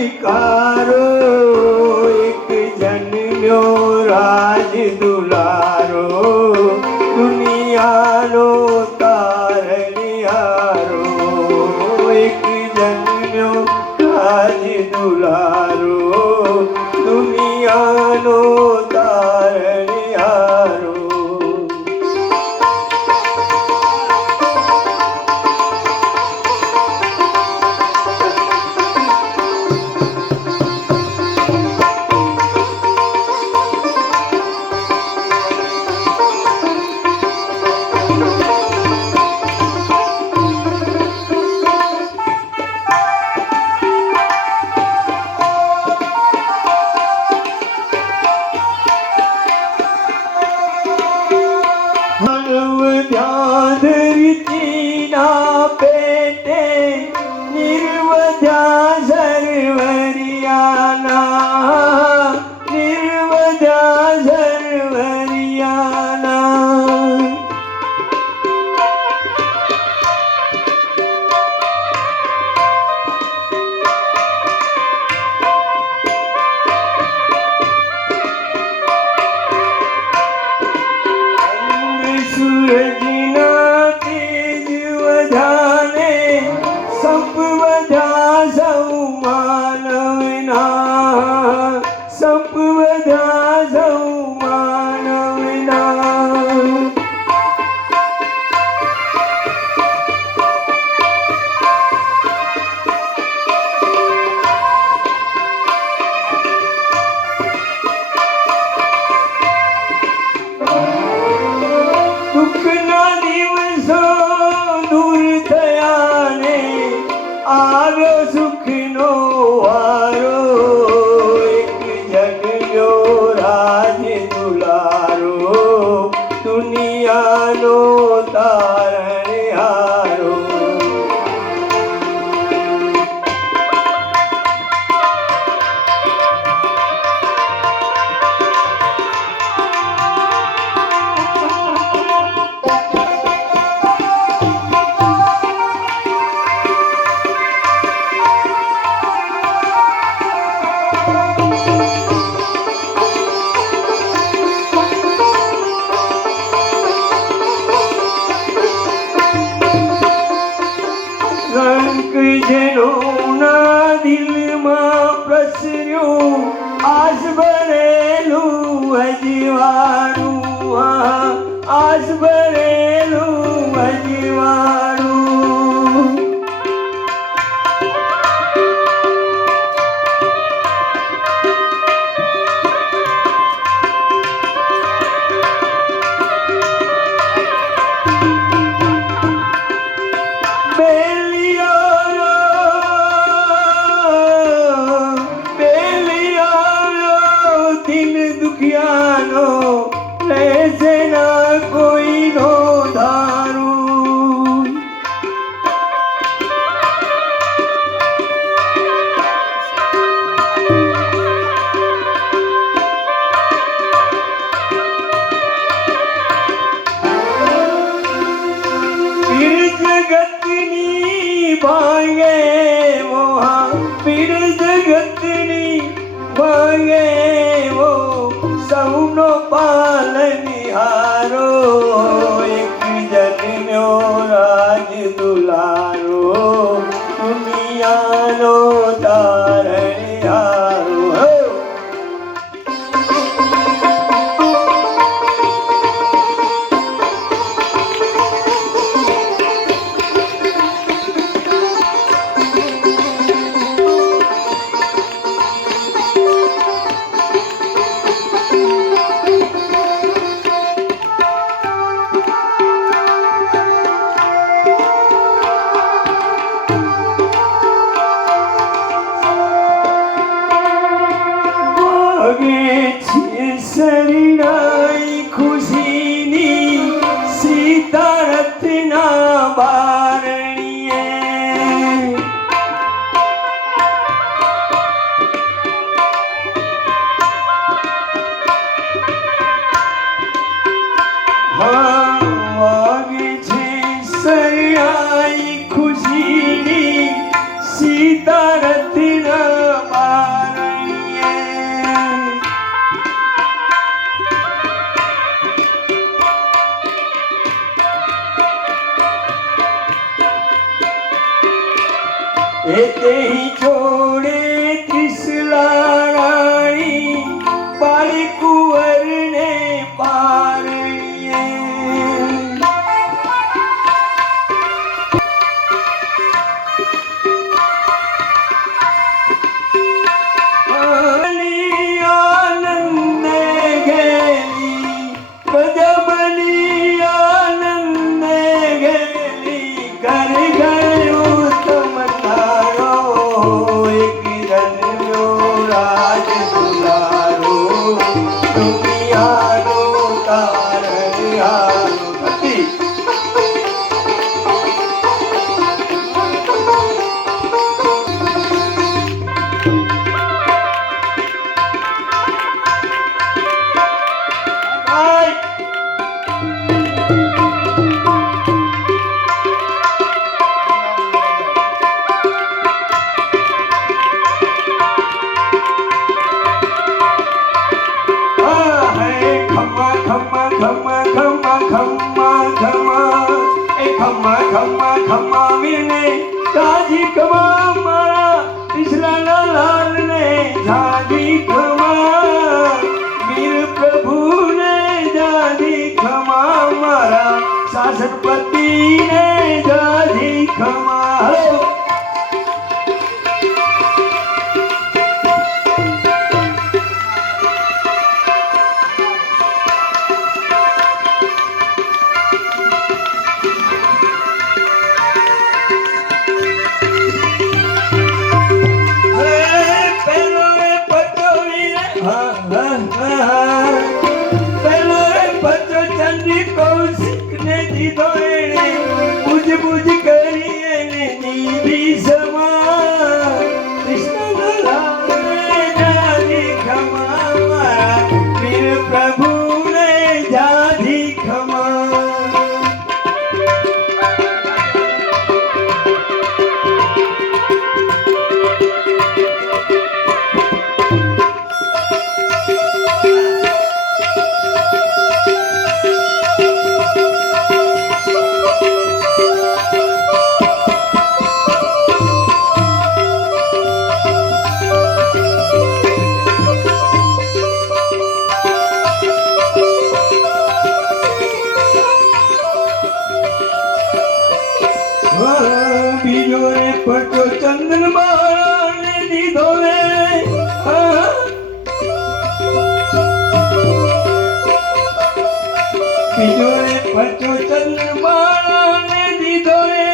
સ્વીકારો એક જન્યો રાજ દુલારો. আরো આજ ભરેલું મજીવા સૌનો પા ખમ્મા ખમ્મા ખમ્મા વીરને કાજી કમા મારા ઈશ્વરના લાલને. જાજી ખમા વીર પ્રભુને. જાજી ખમા મારા શાસનપતિને. પીજો રે પચો ચંદ્રમાળા ને દીધો રે